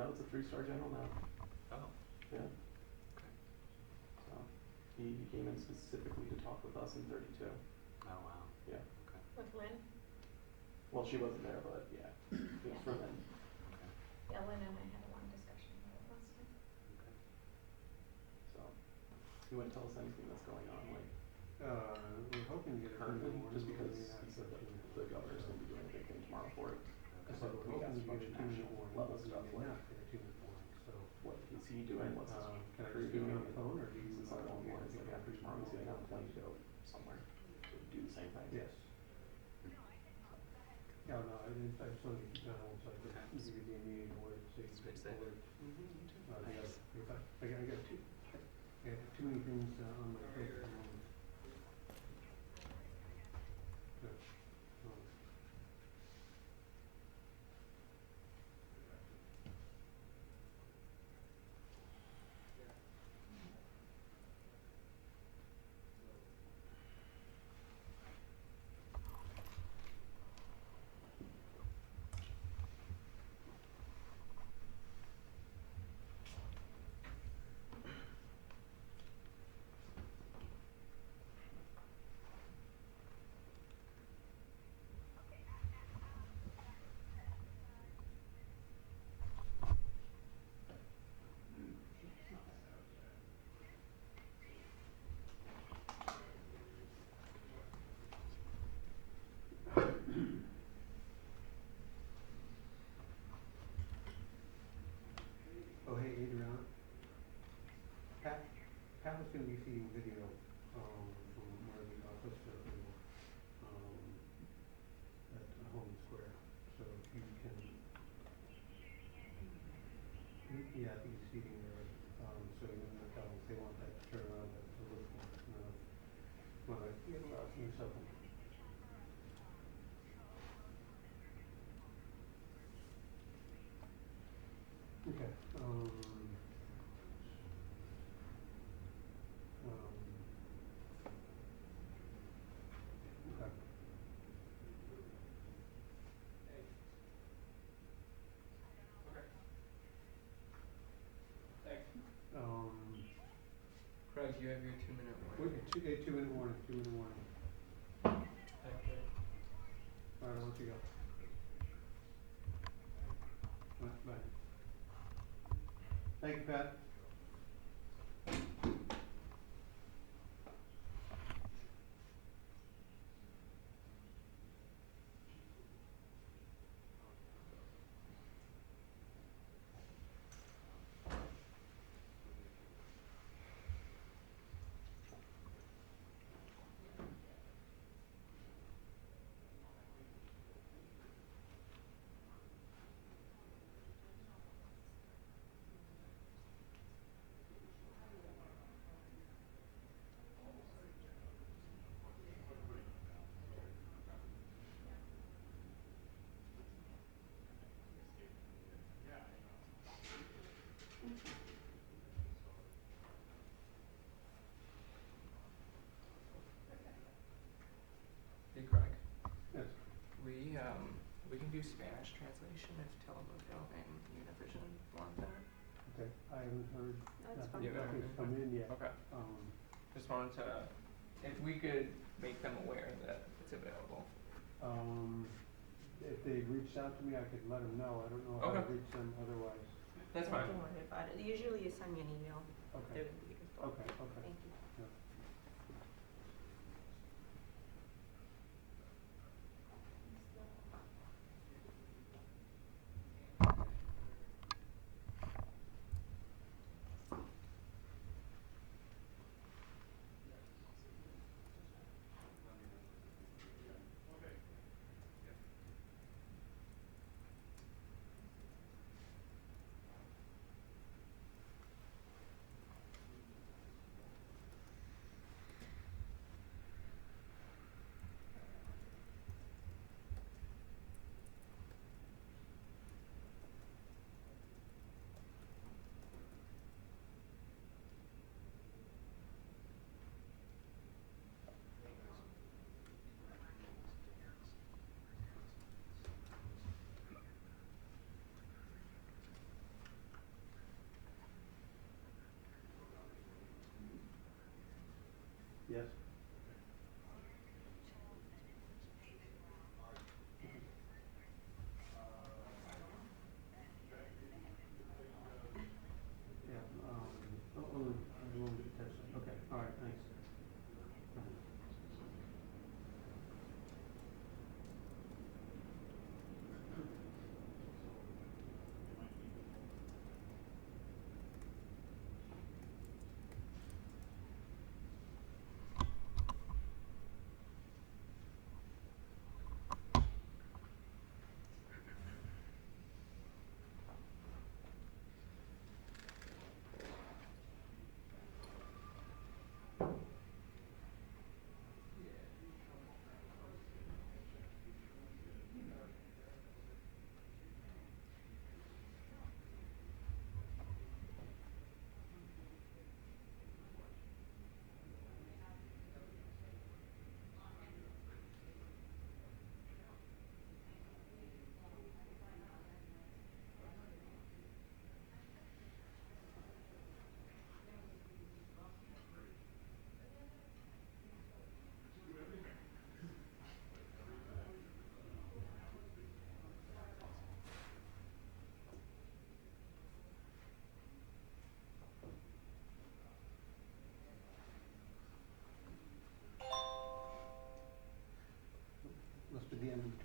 No, it's a 3-star general now. Oh. Yeah. Okay. So he came in specifically to talk with us in 32. Oh wow. Yeah. Okay. With Lynn? Well, she wasn't there, but yeah, it was for Lynn. Okay. Yeah, Lynn and I had a long discussion about it last time. Okay. So you wouldn't tell us anything that's going on, like We're hoping to get it currently, more just than because we he have said that 15 the governor's going to be doing a big thing tomorrow for it. I said we're We hoping asked to a get bunch a of 2-minute national warning, level but we stuff, may like not get a 2-minute warning. So, what is he doing? What's his can I crew just do it doing? on the phone, or do you? Since along the lines, like after tomorrow, he's going to have a plane to go somewhere to do the same thing. Yes. Yeah, no, I just wanted to keep that on, so I could give you the immediate word. So you It's can good take forward. Nice. I got too many things on my plate at the moment. Good. Oh, hey, Adriana. Pat was going to be feeding video from where the office at Home Square. So you can. Yeah, I think he's feeding there. So you're going to tell them if they want that to turn around to look for it. Want to get lost in something. Okay. Okay. Okay. Thanks. Craig, you have your 2-minute warning. Wait, 2-minute warning. 2-minute warning. Okay. All right, I'll let you go. Bye. Thank you, Pat. Hey, Craig. Yes. We can do Spanish translation if Telemundo and Univision want that. Okay. I haven't heard. That's fine. Nothing's come in yet. Okay. Just wanted to, if we could make them aware that it's available. If they reached out to me, I could let them know. I don't know how to reach them otherwise. That's Don't fine. worry about it. Usually you send me an email. Okay. They would be responsible. Okay. Thank you. Yeah.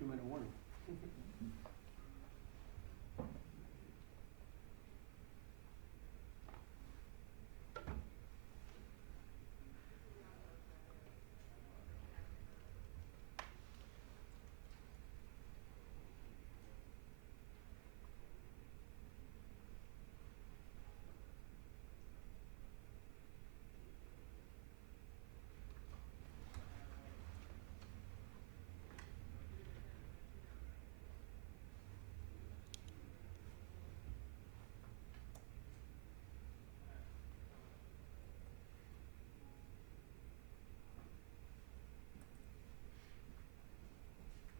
2-minute warning.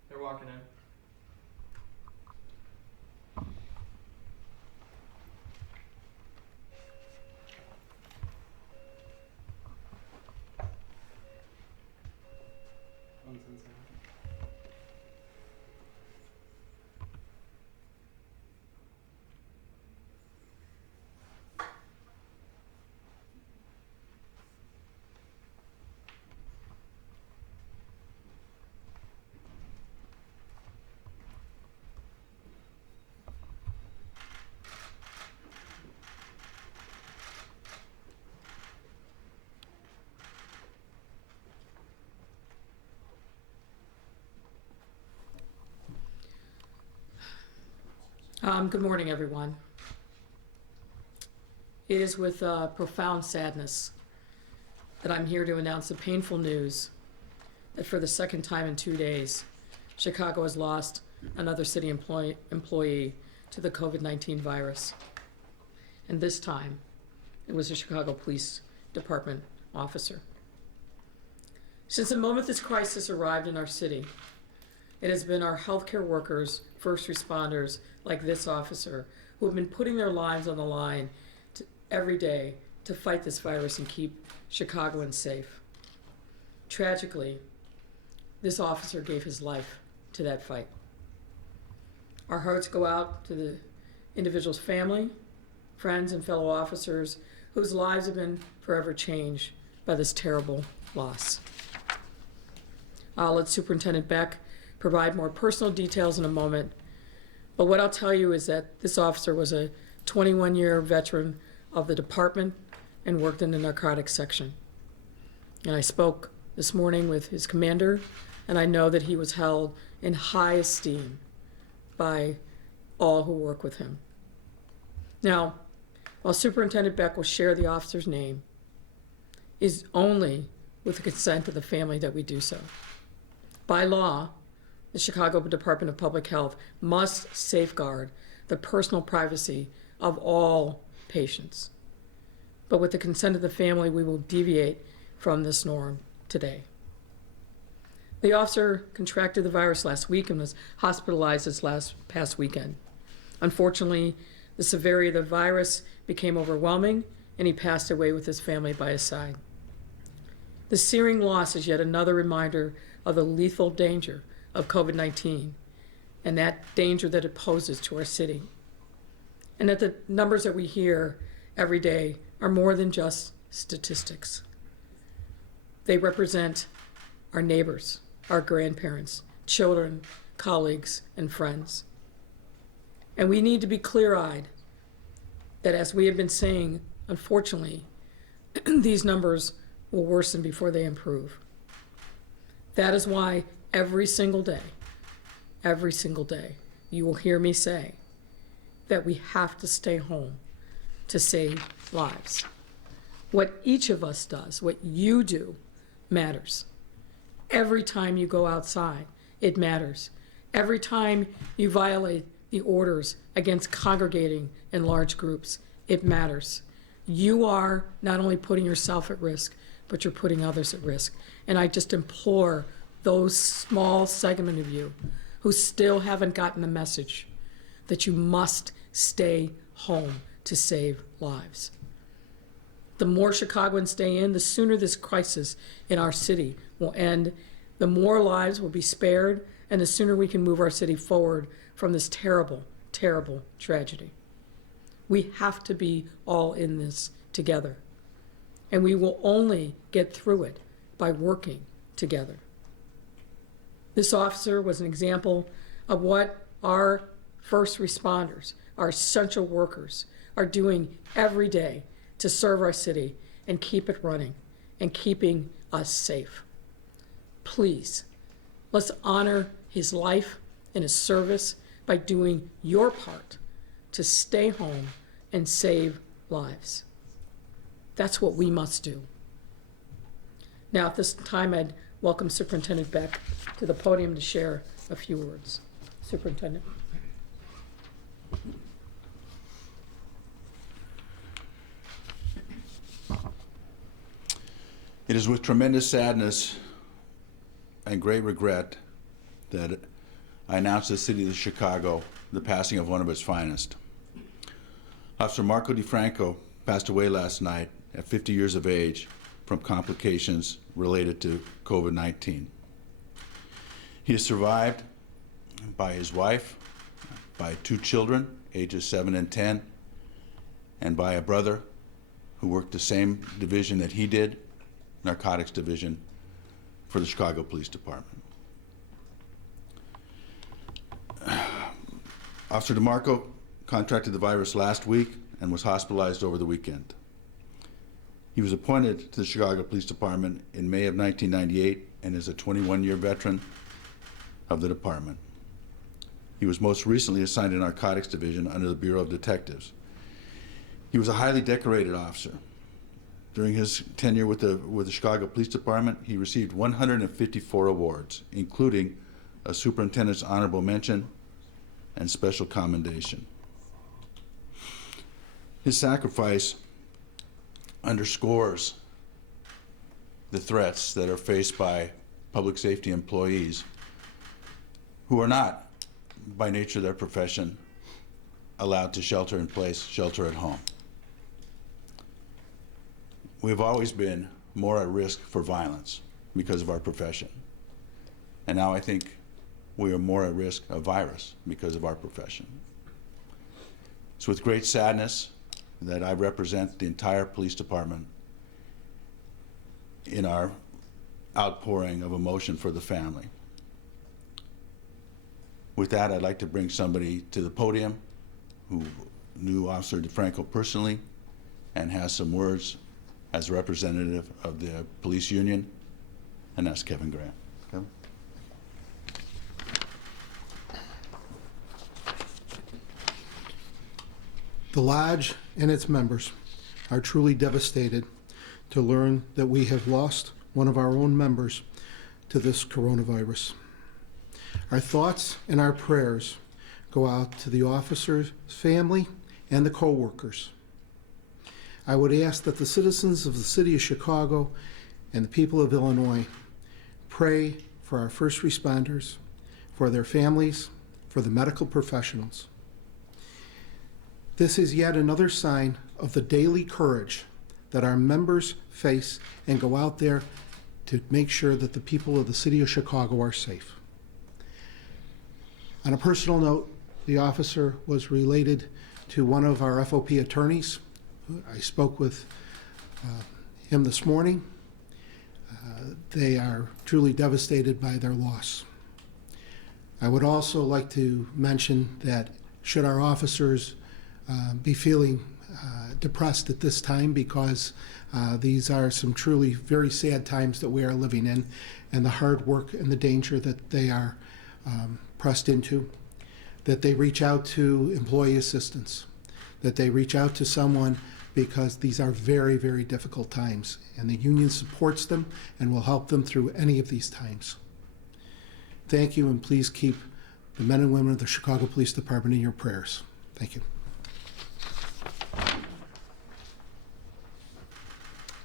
They're walking in. One's inside. Good morning, everyone. It is with profound sadness that I'm here to announce the painful news that for the second time in 2 days, Chicago has lost another city employee to the COVID-19 virus. And this time, it was a Chicago Police Department officer. Since the moment this crisis arrived in our city, it has been our healthcare workers, first responders like this officer, who have been putting their lives on the line every day to fight this virus and keep Chicagoans safe. Tragically, this officer gave his life to that fight. Our hearts go out to the individual's family, friends, and fellow officers whose lives have been forever changed by this terrible loss. I'll let Superintendent Beck provide more personal details in a moment, but what I'll tell you is that this officer was a 21-year veteran of the department and worked in the narcotics section. And I spoke this morning with his commander, and I know that he was held in high esteem by all who work with him. Now, while Superintendent Beck will share the officer's name, it is only with the consent of the family that we do so. By law, the Chicago Department of Public Health must safeguard the personal privacy of all patients. But with the consent of the family, we will deviate from this norm today. The officer contracted the virus last week and was hospitalized this past weekend. Unfortunately, the severity of the virus became overwhelming, and he passed away with his family by his side. The searing loss is yet another reminder of the lethal danger of COVID-19 and that danger that it poses to our city. And that the numbers that we hear every day are more than just statistics. They represent our neighbors, our grandparents, children, colleagues, and friends. And we need to be clear-eyed that, as we have been saying, unfortunately, these numbers will worsen before they improve. That is why every single day, you will hear me say that we have to stay home to save lives. What each of us does, what you do, matters. Every time you go outside, it matters. Every time you violate the orders against congregating in large groups, it matters. You are not only putting yourself at risk, but you're putting others at risk. And I just implore those small segment of you who still haven't gotten the message that you must stay home to save lives. The more Chicagoans stay in, the sooner this crisis in our city will end, the more lives will be spared, and the sooner we can move our city forward from this terrible, terrible tragedy. We have to be all in this together, and we will only get through it by working together. This officer was an example of what our first responders, our essential workers, are doing every day to serve our city and keep it running and keeping us safe. Please, let's honor his life and his service by doing your part to stay home and save lives. That's what we must do. Now, at this time, I'd welcome Superintendent Beck to the podium to share a few words. Superintendent. It is with tremendous sadness and great regret that I announce to the city of Chicago the passing of one of its finest. Officer Marco DiFranco passed away last night at 50 years of age from complications related to COVID-19. He is survived by his wife, by 2 children, ages 7 and 10, and by a brother who worked the same division that he did, narcotics division, for the Chicago Police Department. Officer DeMarco contracted the virus last week and was hospitalized over the weekend. He was appointed to the Chicago Police Department in May of 1998 and is a 21-year veteran of the department. He was most recently assigned to Narcotics Division under the Bureau of Detectives. He was a highly decorated officer. During his tenure with the Chicago Police Department, he received 154 awards, including a Superintendent's Honorable Mention and Special Commendation. His sacrifice underscores the threats that are faced by public safety employees who are not, by nature of their profession, allowed to shelter in place, shelter at home. We've always been more at risk for violence because of our profession. And now I think we are more at risk of virus because of our profession. It's with great sadness that I represent the entire police department in our outpouring of emotion for the family. With that, I'd like to bring somebody to the podium who knew Officer DeFranco personally and has some words as representative of the police union, and that's Kevin Grant. Kevin? The Lodge and its members are truly devastated to learn that we have lost one of our own members to this coronavirus. Our thoughts and our prayers go out to the officer's family and the co-workers. I would ask that the citizens of the city of Chicago and the people of Illinois pray for our first responders, for their families, for the medical professionals. This is yet another sign of the daily courage that our members face and go out there to make sure that the people of the city of Chicago are safe. On a personal note, the officer was related to one of our FOP attorneys. I spoke with him this morning. They are truly devastated by their loss. I would also like to mention that should our officers be feeling depressed at this time, because these are some truly very sad times that we are living in, and the hard work and the danger that they are pressed into, that they reach out to employee assistance, that they reach out to someone, because these are very, very difficult times, and the union supports them and will help them through any of these times. Thank you, and please keep the men and women of the Chicago Police Department in your prayers. Thank you.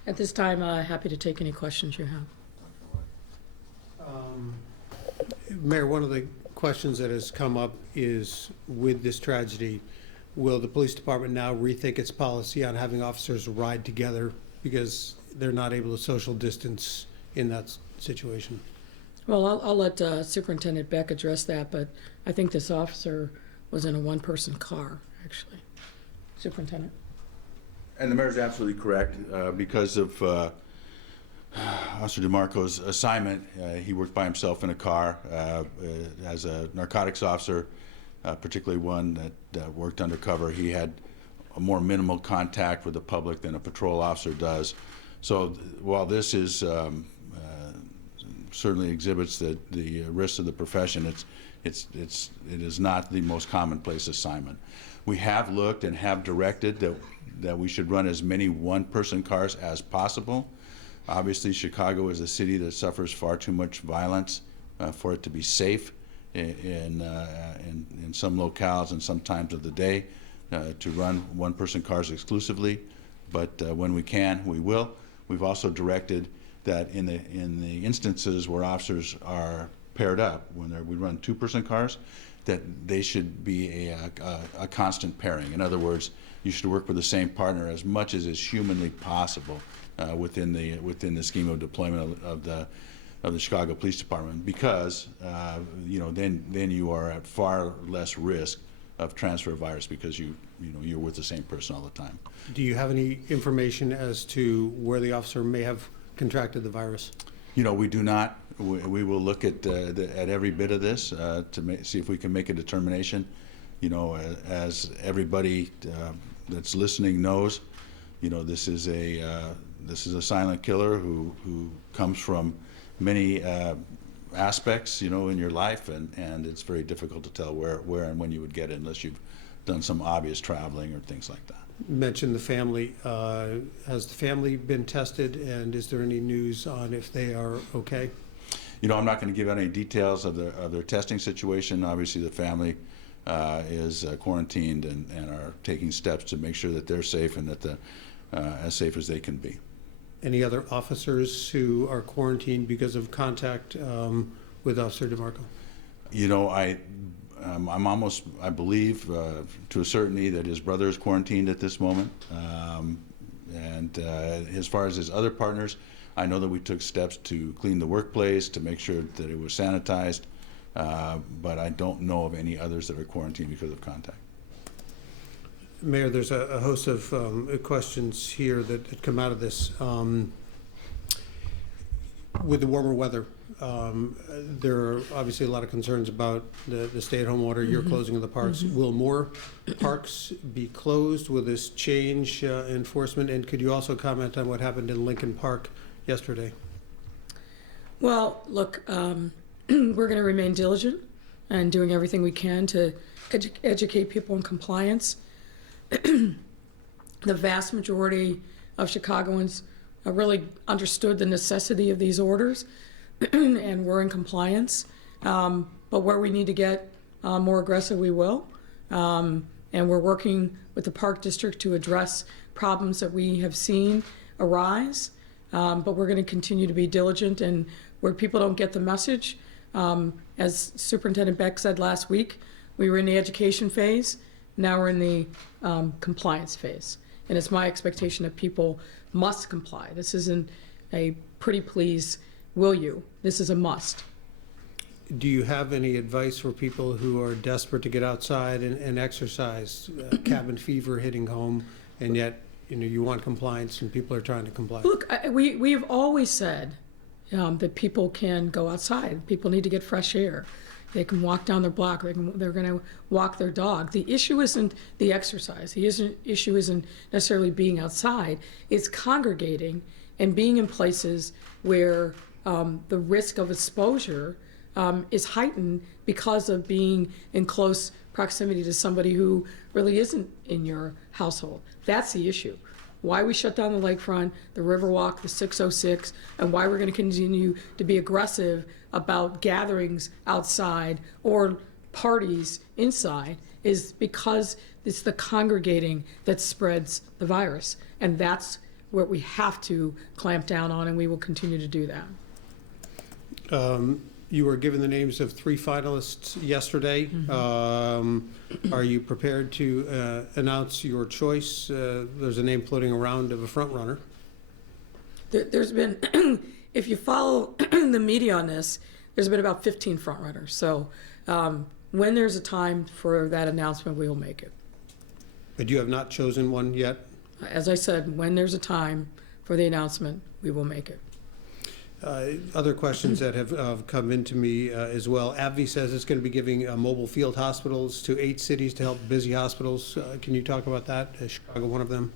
At this time, happy to take any questions you have. Mayor, one of the questions that has come up is, with this tragedy, will the police department now rethink its policy on having officers ride together because they're not able to social distance in that situation? Well, I'll let Superintendent Beck address that, but I think this officer was in a one-person car, actually. Superintendent? And the mayor's absolutely correct. Because of Officer DeMarco's assignment. He worked by himself in a car as a narcotics officer, particularly one that worked undercover. He had a more minimal contact with the public than a patrol officer does. So while this is certainly exhibits the risks of the profession, it is not the most commonplace assignment. We have looked and have directed that we should run as many one-person cars as possible. Obviously, Chicago is a city that suffers far too much violence for it to be safe in some locales and some times of the day to run one-person cars exclusively. But when we can, we will. We've also directed that in the instances where officers are paired up, when we run two-person cars, that they should be a constant pairing. In other words, you should work with the same partner as much as is humanly possible within the scheme of deployment of the Chicago Police Department, because then you are at far less risk of transfer of virus because you're with the same person all the time. Do you have any information as to where the officer may have contracted the virus? We do not. We will look at every bit of this to see if we can make a determination. As everybody that's listening knows, this is a silent killer who comes from many aspects, in your life, and it's very difficult to tell where and when you would get it unless you've done some obvious traveling or things like that. You mentioned the family. Has the family been tested, and is there any news on if they are okay? I'm not going to give any details of their testing situation. Obviously, the family is quarantined and are taking steps to make sure that they're safe and that as safe as they can be. Any other officers who are quarantined because of contact with Officer DeMarco? I believe to a certainty that his brother is quarantined at this moment. And as far as his other partners, I know that we took steps to clean the workplace, to make sure that it was sanitized, but I don't know of any others that are quarantined because of contact. Mayor, there's a host of questions here that come out of this. With the warmer weather, there are obviously a lot of concerns about the stay-at-home order, your closing of the parks. Will more parks be closed with this change enforcement? And could you also comment on what happened in Lincoln Park yesterday? Well, look, we're going to remain diligent and doing everything we can to educate people in compliance. The vast majority of Chicagoans really understood the necessity of these orders and we're in compliance. But where we need to get more aggressive, we will. And we're working with the Park District to address problems that we have seen arise. But we're going to continue to be diligent, and where people don't get the message, as Superintendent Beck said last week, we were in the education phase. Now we're in the compliance phase. And it's my expectation that people must comply. This isn't a pretty please, will you? This is a must. Do you have any advice for people who are desperate to get outside and exercise? Cabin fever hitting home, and yet you want compliance and people are trying to comply. Look, we have always said that people can go outside. People need to get fresh air. They can walk down their block. They're going to walk their dog. The issue isn't the exercise. The issue isn't necessarily being outside. It's congregating and being in places where the risk of exposure is heightened because of being in close proximity to somebody who really isn't in your household. That's the issue. Why we shut down the lakefront, the Riverwalk, the 606, and why we're going to continue to be aggressive about gatherings outside or parties inside is because it's the congregating that spreads the virus. And that's what we have to clamp down on, and we will continue to do that. You were given the names of 3 finalists yesterday. Are you prepared to announce your choice? There's a name floating around of a front runner. There's been, if you follow the media on this, there's been about 15 front runners. So when there's a time for that announcement, we will make it. But you have not chosen one yet? As I said, when there's a time for the announcement, we will make it. Other questions that have come into me as well. AbbVie says it's going to be giving mobile field hospitals to 8 cities to help busy hospitals. Can you talk about that? Is Chicago one of them?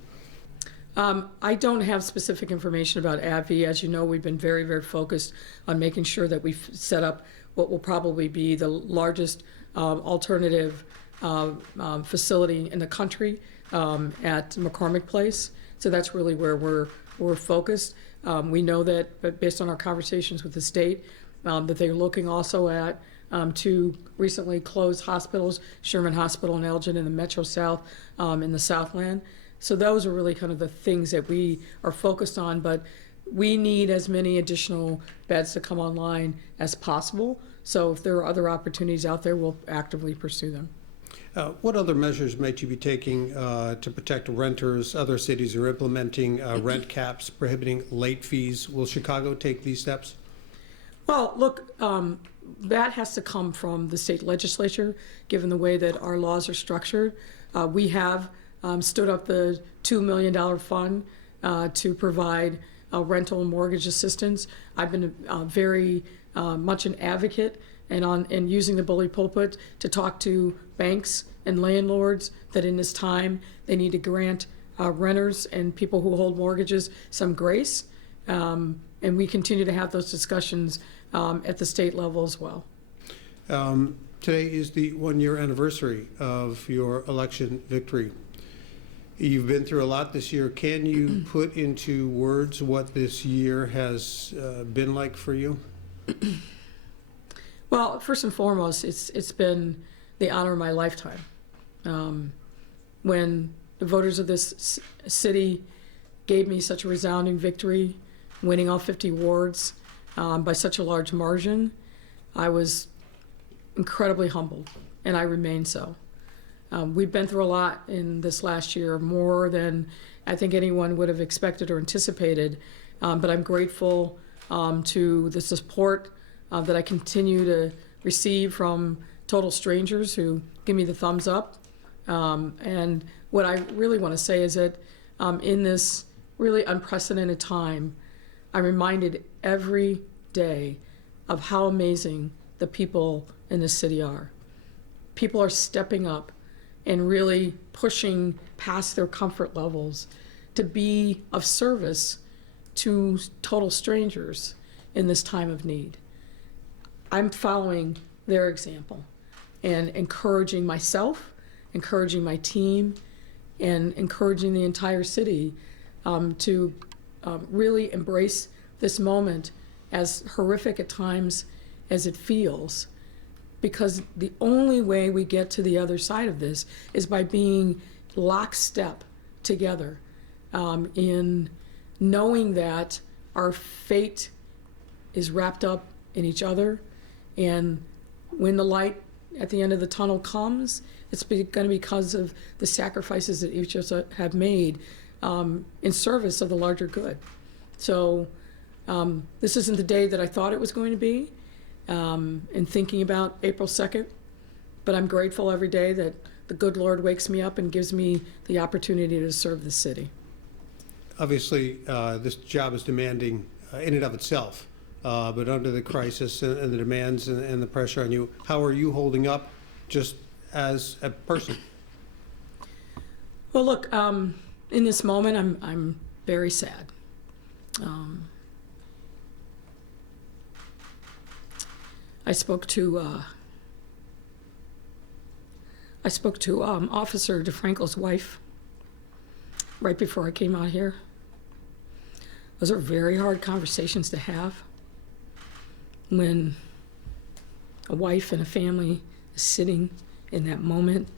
I don't have specific information about AbbVie. As you know, we've been very, very focused on making sure that we've set up what will probably be the largest alternative facility in the country at McCormick Place. So that's really where we're focused. We know that based on our conversations with the state, that they're looking also at 2 recently closed hospitals, Sherman Hospital and Elgin in the Metro South, in the Southland. So those are really kind of the things that we are focused on, but we need as many additional beds to come online as possible. So if there are other opportunities out there, we'll actively pursue them. What other measures might you be taking to protect renters? Other cities are implementing rent caps, prohibiting late fees. Will Chicago take these steps? Well, look, that has to come from the state legislature, given the way that our laws are structured. We have stood up the $2 million fund to provide rental and mortgage assistance. I've been very much an advocate and using the bully pulpit to talk to banks and landlords that in this time they need to grant renters and people who hold mortgages some grace. And we continue to have those discussions at the state level as well. Today is the 1-year anniversary of your election victory. You've been through a lot this year. Can you put into words what this year has been like for you? Well, first and foremost, it's been the honor of my lifetime. When the voters of this city gave me such a resounding victory, winning all 50 wards by such a large margin, I was incredibly humbled, and I remain so. We've been through a lot in this last year, more than I think anyone would have expected or anticipated, but I'm grateful to the support that I continue to receive from total strangers who give me the thumbs up. And what I really want to say is that in this really unprecedented time, I'm reminded every day of how amazing the people in this city are. People are stepping up and really pushing past their comfort levels to be of service to total strangers in this time of need. I'm following their example and encouraging myself, encouraging my team, and encouraging the entire city to really embrace this moment, as horrific at times as it feels, because the only way we get to the other side of this is by being lockstep together in knowing that our fate is wrapped up in each other, and when the light at the end of the tunnel comes, it's going to be because of the sacrifices that each of us have made in service of the larger good. So this isn't the day that I thought it was going to be, in thinking about April 2nd, but I'm grateful every day that the good Lord wakes me up and gives me the opportunity to serve the city. Obviously, this job is demanding in and of itself, but under the crisis and the demands and the pressure on you, how are you holding up just as a person? Well, look, in this moment, I'm very sad. I spoke to Officer DeFranco's wife right before I came out here. Those are very hard conversations to have when a wife and a family is sitting in that moment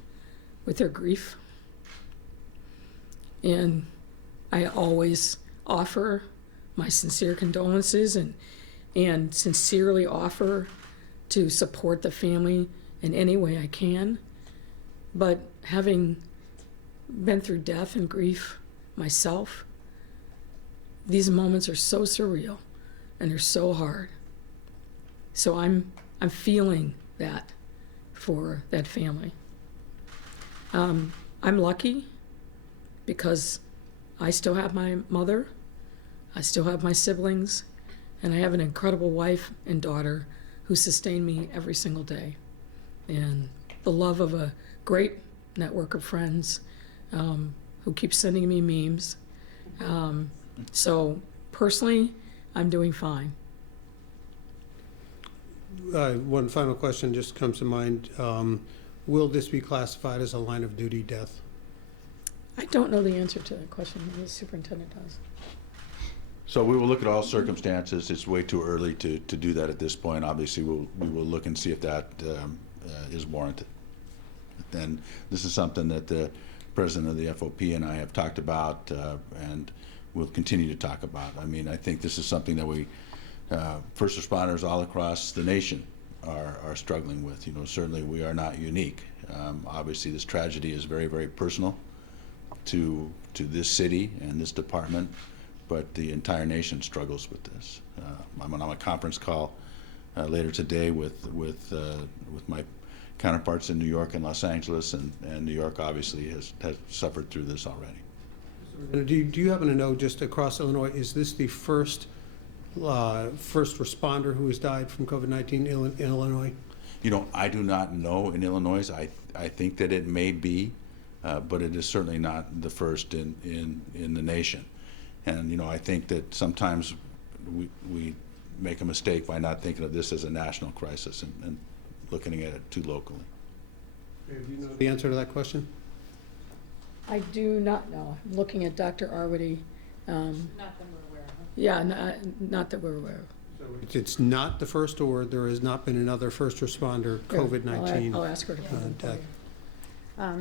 with their grief. And I always offer my sincere condolences and sincerely offer to support the family in any way I can. But having been through death and grief myself, these moments are so surreal and they're so hard. So I'm feeling that for that family. I'm lucky because I still have my mother, I still have my siblings, And I have an incredible wife and daughter who sustain me every single day. And the love of a great network of friends who keep sending me memes. So personally, I'm doing fine. One final question just comes to mind. Will this be classified as a line of duty death? I don't know the answer to that question. The superintendent does. So we will look at all circumstances. It's way too early to do that at this point. Obviously, we will look and see if that is warranted. Then this is something that the president of the FOP and I have talked about and will continue to talk about. I mean, I think this is something that we, first responders all across the nation are struggling with. You know, certainly we are not unique. Obviously, this tragedy is very, very personal to this city and this department, but the entire nation struggles with this. I'm on a conference call later today with my counterparts in New York and Los Angeles, and New York obviously has suffered through this already. Do you happen to know, just across Illinois, is this the first responder who has died from COVID-19 in Illinois? You know, I do not know in Illinois. I think that it may be, but it is certainly not the first in the nation. And you know, I think that sometimes we make a mistake by not thinking of this as a national crisis and looking at it too locally. Do you know the answer to that question? I do not know. I'm looking at Dr. Arwady. Not that we're aware of. Yeah, not that we're aware of. So it's not the first, or there has not been another first responder COVID-19 I'll ask her to put it death?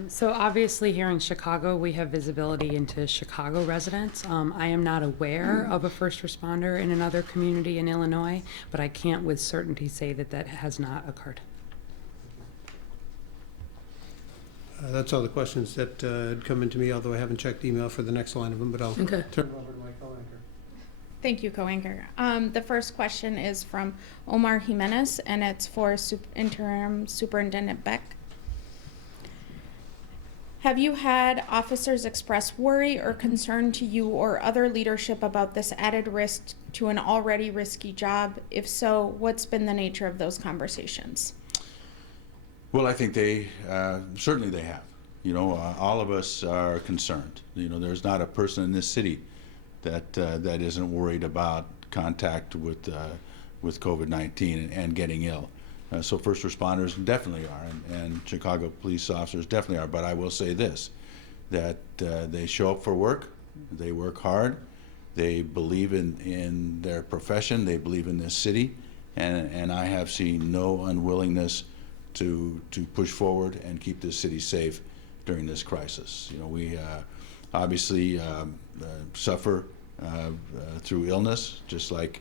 So obviously here in Chicago, we have visibility into Chicago residents. I am not aware of a first responder in another community in Illinois, but I can't with certainty say that that has not occurred. That's all the questions that had come into me, although I haven't checked email for the next line of them, but I'll Okay. turn it over to my co-anchor. Thank you, co-anchor. The first question is from Omar Jimenez, and it's for Interim Superintendent Beck. Have you had officers express worry or concern to you or other leadership about this added risk to an already risky job? If so, what's been the nature of those conversations? Well, I think they certainly they have. You know, all of us are concerned. You know, there's not a person in this city that isn't worried about contact with COVID-19 and getting ill. So first responders definitely are, and Chicago police officers definitely are. But I will say this, that they show up for work, they work hard, they believe in their profession, they believe in this city, and I have seen no unwillingness to push forward and keep this city safe during this crisis. You know, we obviously suffer through illness, just like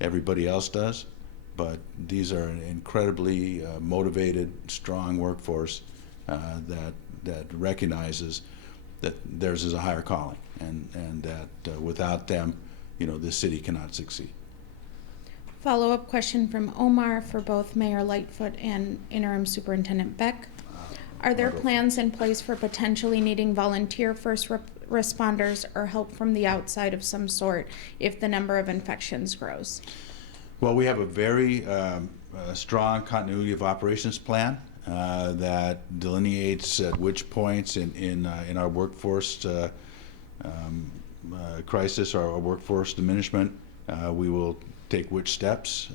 everybody else does. But these are an incredibly motivated, strong workforce that recognizes that theirs is a higher calling, and that without them, you know, this city cannot succeed. Follow-up question from Omar for both Mayor Lightfoot and Interim Superintendent Beck. Are there plans in place for potentially needing volunteer first responders or help from the outside of some sort if the number of infections grows? Well, we have a very strong continuity of operations plan that delineates at which points in our workforce crisis or workforce diminishment we will take which steps.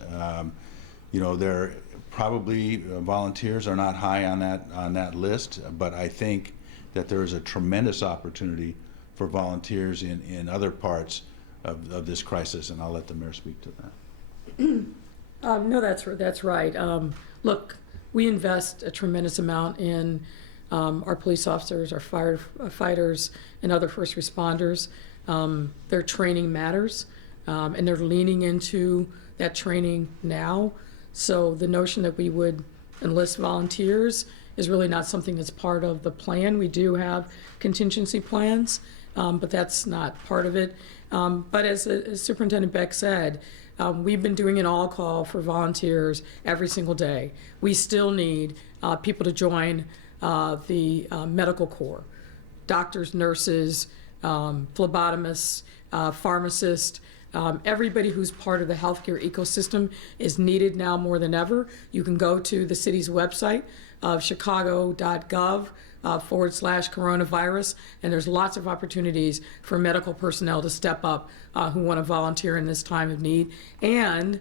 You know, there probably volunteers are not high on that list, but I think that there is a tremendous opportunity for volunteers in other parts of this crisis, and I'll let the mayor speak to that. No, that's right. Look, we invest a tremendous amount in our police officers, our firefighters, and other first responders. Their training matters, and they're leaning into that training now. So the notion that we would enlist volunteers is really not something that's part of the plan. We do have contingency plans, but that's not part of it. But as Superintendent Beck said, we've been doing an all-call for volunteers every single day. We still need people to join the medical corps, doctors, nurses, phlebotomists, pharmacists, Everybody who's part of the healthcare ecosystem is needed now more than ever. You can go to the city's website of chicago.gov/coronavirus, and there's lots of opportunities for medical personnel to step up who want to volunteer in this time of need. And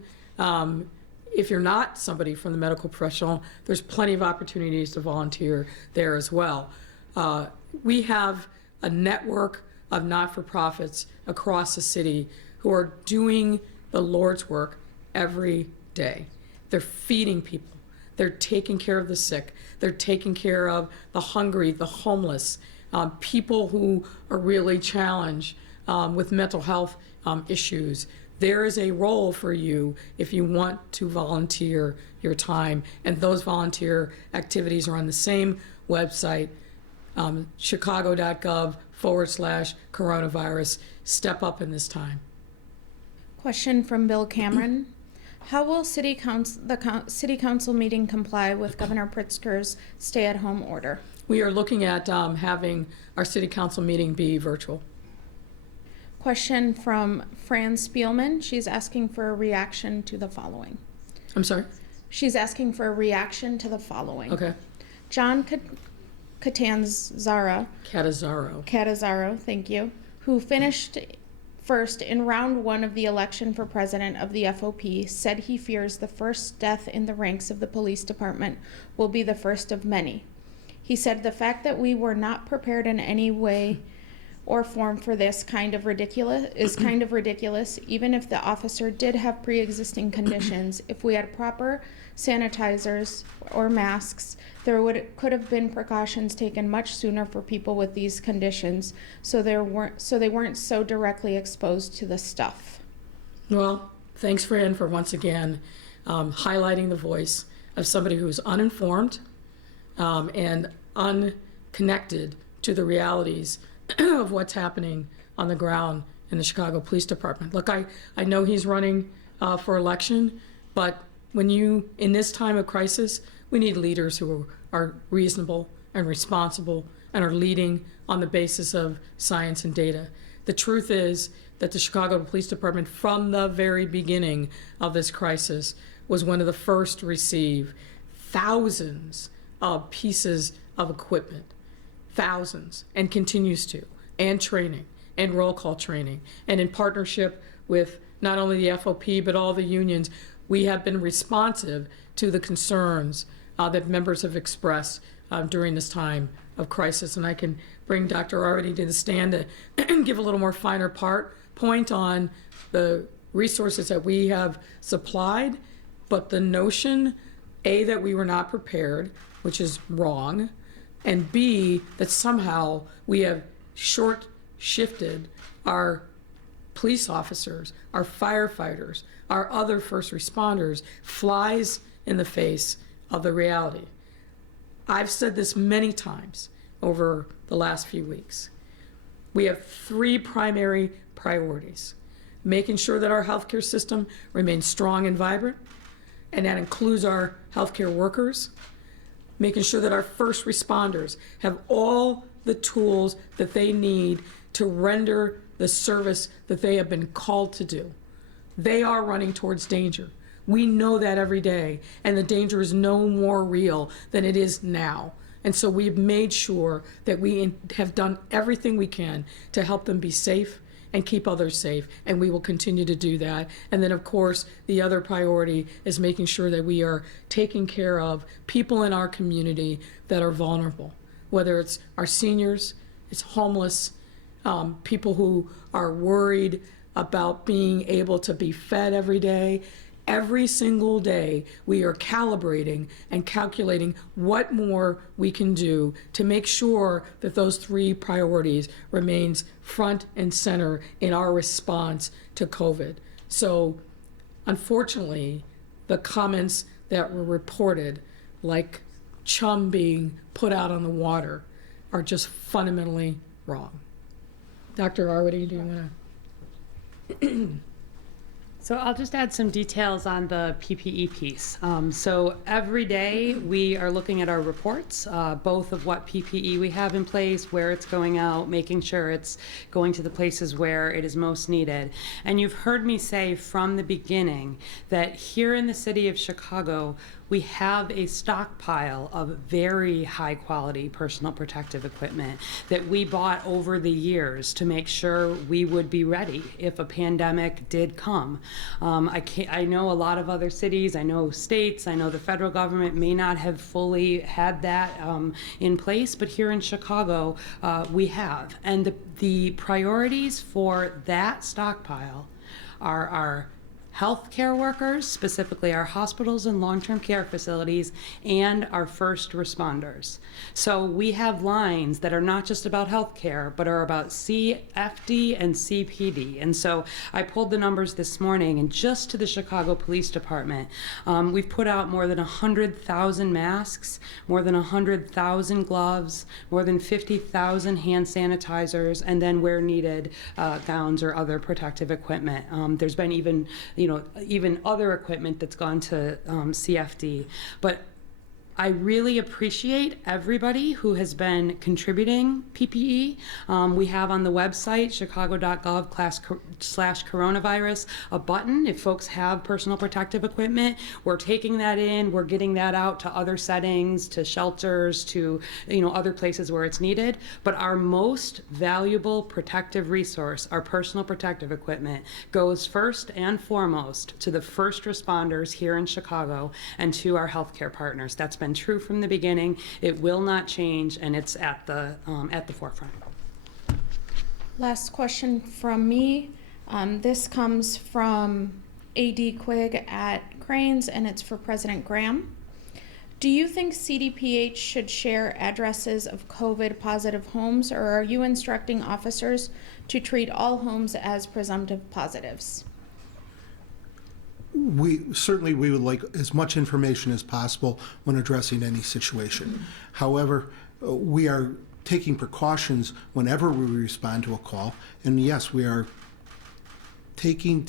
if you're not somebody from the medical professional, there's plenty of opportunities to volunteer there as well. We have a network of not-for-profits across the city who are doing the Lord's work every day. They're feeding people. They're taking care of the sick. They're taking care of the hungry, the homeless, people who are really challenged with mental health issues. There is a role for you if you want to volunteer your time, and those volunteer activities are on the same website, chicago.gov/coronavirus. Step up in this time. Question from Bill Cameron. How will city council meeting comply with Governor Pritzker's stay-at-home order? We are looking at having our city council meeting be virtual. Question from Fran Spielman. She's asking for a reaction to the following. I'm sorry? She's asking for a reaction to the following. Okay. John Catanzaro, thank you, who finished first in round one of the election for president of the FOP, said he fears the first death in the ranks of the police department will be the first of many. He said the fact that we were not prepared in any way or form for this is kind of ridiculous, even if the officer did have pre-existing conditions. If we had proper sanitizers or masks, there could have been precautions taken much sooner for people with these conditions, so they weren't so directly exposed to the stuff. Well, thanks, Fran, for once again highlighting the voice of somebody who's uninformed and unconnected to the realities of what's happening on the ground in the Chicago Police Department. Look, I know he's running for election, but in this time of crisis, we need leaders who are reasonable and responsible and are leading on the basis of science and data. The truth is that the Chicago Police Department, from the very beginning of this crisis, was one of the first to receive thousands of pieces of equipment, thousands, and continues to, and training, and roll call training. And in partnership with not only the FOP, but all the unions, we have been responsive to the concerns that members have expressed during this time of crisis. And I can bring Dr. Arvedy to the stand to give a little more finer point on the resources that we have supplied, but the notion, A, that we were not prepared, which is wrong, and B, that somehow we have shifted our police officers, our firefighters, our other first responders, flies in the face of the reality. I've said this many times over the last few weeks. We have three primary priorities: making sure that our healthcare system remains strong and vibrant, and that includes our healthcare workers, making sure that our first responders have all the tools that they need to render the service that they have been called to do. They are running towards danger. We know that every day, and the danger is no more real than it is now. And so we've made sure that we have done everything we can to help them be safe and keep others safe, and we will continue to do that. And then, of course, the other priority is making sure that we are taking care of people in our community that are vulnerable, whether it's our seniors, it's homeless, people who are worried about being able to be fed every day. Every single day, we are calibrating and calculating what more we can do to make sure that those three priorities remains front and center in our response to COVID. So, unfortunately, the comments that were reported, like chum being put out on the water, are just fundamentally wrong. Dr. Arvedy, do you want to? So I'll just add some details on the PPE piece. So every day we are looking at our reports, both of what PPE we have in place, where it's going out, making sure it's going to the places where it is most needed. And you've heard me say from the beginning that here in the city of Chicago, we have a stockpile of very high quality personal protective equipment that we bought over the years to make sure we would be ready if a pandemic did come. I know a lot of other cities, I know states, I know the federal government may not have fully had that in place, but here in Chicago, we have. And the priorities for that stockpile are our healthcare workers, specifically our hospitals and long-term care facilities, and our first responders. So we have lines that are not just about healthcare, but are about CFD and CPD. And so I pulled the numbers this morning, and just to the Chicago Police Department, we've put out more than 100,000 masks, more than 100,000 gloves, more than 50,000 hand sanitizers, and then where needed, gowns or other protective equipment. There's been even other equipment that's gone to CFD. But I really appreciate everybody who has been contributing PPE. We have on the website, chicago.gov/coronavirus, a button if folks have personal protective equipment. We're taking that in, we're getting that out to other settings, to shelters, to other places where it's needed. But our most valuable protective resource, our personal protective equipment, goes first and foremost to the first responders here in Chicago and to our healthcare partners. That's been true from the beginning. It will not change, and it's at the forefront. Last question from me. This comes from AD Quigg at Cranes, and it's for President Graham. Do you think CDPH should share addresses of COVID-positive homes, or are you instructing officers to treat all homes as presumptive positives? We would like as much information as possible when addressing any situation. However, we are taking precautions whenever we respond to a call, and yes, we are taking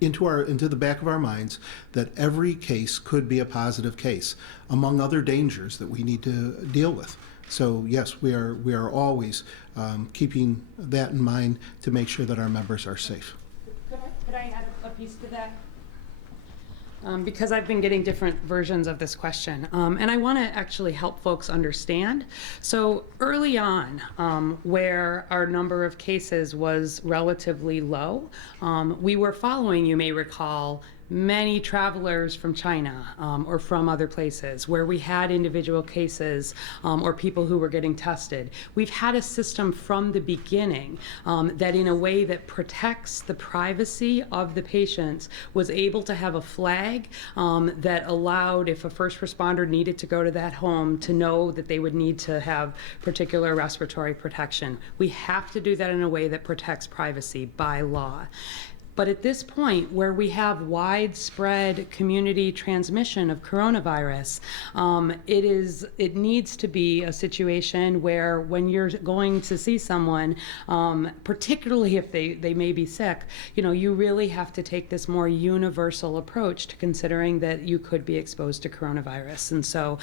into the back of our minds that every case could be a positive case, among other dangers that we need to deal with. So yes, we are always keeping that in mind to make sure that our members are safe. Could I add a piece to that? Because I've been getting different versions of this question, and I want to actually help folks understand. So early on, where our number of cases was relatively low, we were following, you may recall, many travelers from China or from other places where we had individual cases or people who were getting tested. We've had a system from the beginning that in a way that protects the privacy of the patients was able to have a flag that allowed, if a first responder needed to go to that home, to know that they would need to have particular respiratory protection. We have to do that in a way that protects privacy by law. But at this point, where we have widespread community transmission of coronavirus, it needs to be a situation where when you're going to see someone, particularly if they may be sick, you really have to take this more universal approach to considering that you could be exposed to coronavirus. And so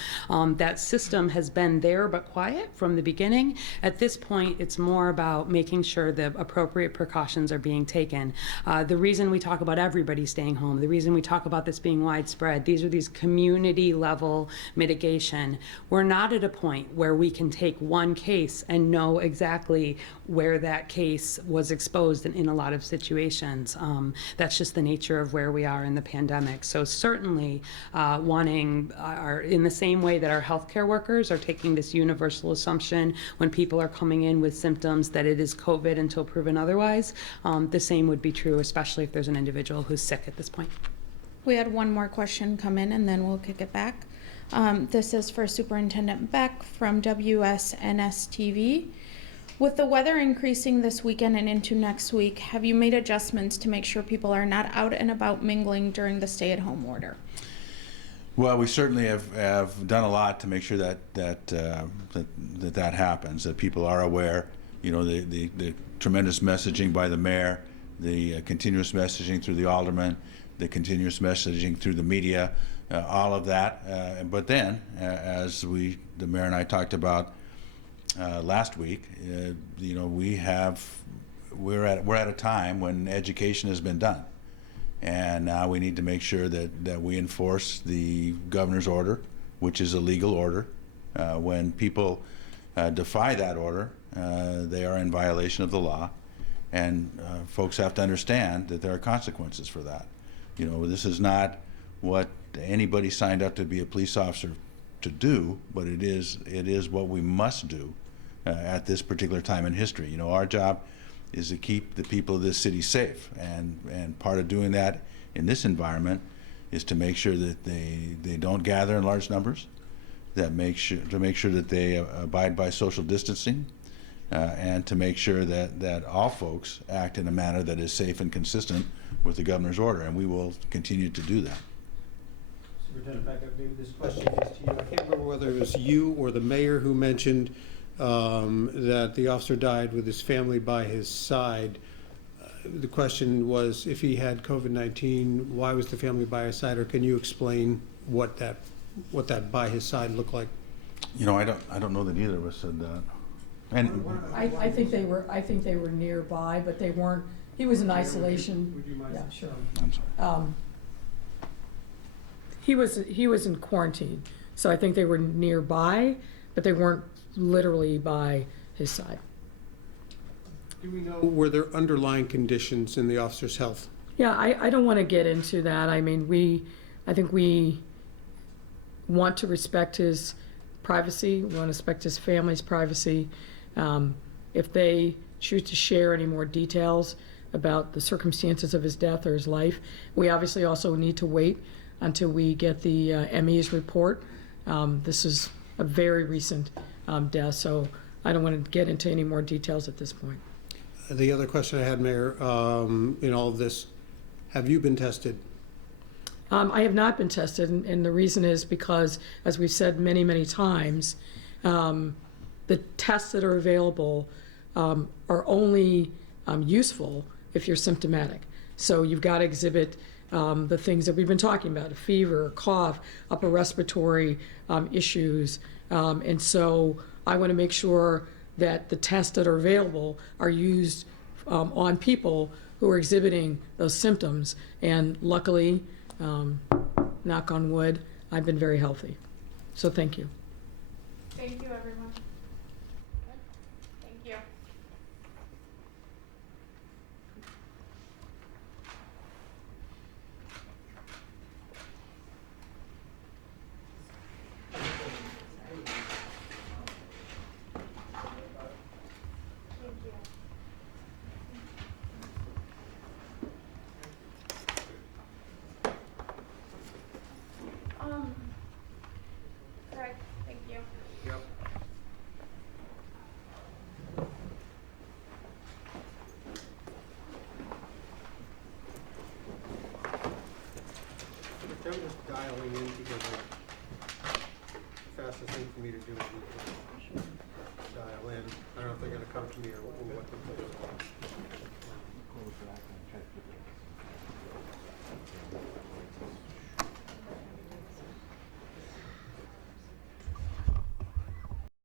that system has been there but quiet from the beginning. At this point, it's more about making sure the appropriate precautions are being taken. The reason we talk about everybody staying home, the reason we talk about this being widespread, these community level mitigation. We're not at a point where we can take one case and know exactly where that case was exposed in a lot of situations. That's just the nature of where we are in the pandemic. So certainly wanting, in the same way that our healthcare workers are taking this universal assumption when people are coming in with symptoms that it is COVID until proven otherwise, the same would be true, especially if there's an individual who's sick at this point. We had one more question come in, and then we'll kick it back. This is for Superintendent Beck from WSNS-TV. With the weather increasing this weekend and into next week, have you made adjustments to make sure people are not out and about mingling during the stay-at-home order? Well, we certainly have done a lot to make sure that happens, that people are aware. The tremendous messaging by the mayor the continuous messaging through the aldermen, the continuous messaging through the media, all of that. But then, as the mayor and I talked about last week, you know, we're at a time when education has been done, and now we need to make sure that we enforce the governor's order, which is a legal order. When people defy that order, they are in violation of the law, and folks have to understand that there are consequences for that. You know, this is not what anybody signed up to be a police officer to do, but it is what we must do at this particular time in history. You know, our job is to keep the people of this city safe, and part of doing that in this environment is to make sure that they don't gather in large numbers, to make sure that they abide by social distancing, and to make sure that all folks act in a manner that is safe and consistent with the governor's order, and we will continue to do that. Superintendent Beck, maybe this question is to you. I can't remember whether it was you or the mayor who mentioned that the officer died with his family by his side. The question was, if he had COVID-19, why was the family by his side, or can you explain what that by his side looked like? You know, I don't know that either of us said that. And I think they were nearby, but they weren't. He was in isolation. Would you mind? Yeah, sure. I'm sorry. He was in quarantine, so I think they were nearby, but they weren't literally by his side. Do we know, were there underlying conditions in the officer's health? Yeah, I don't want to get into that. I mean, I think we want to respect his privacy. We want to respect his family's privacy. If they choose to share any more details about the circumstances of his death or his life, we obviously also need to wait until we get the ME's report. This is a very recent death, so I don't want to get into any more details at this point. The other question I had, Mayor, in all of this, have you been tested? I have not been tested, and the reason is because, as we've said many, many times, the tests that are available are only useful if you're symptomatic. So you've got to exhibit the things that we've been talking about: a fever, cough, upper respiratory issues. And so I want to make sure that the tests that are available are used on people who are exhibiting those symptoms. And luckily, knock on wood, I've been very healthy. So thank you. Thank you, everyone. Thank you. Greg, thank you. Yep. I'm just dialing in because the fastest thing for me to do is dial in. I don't know if they're going to come to me or what.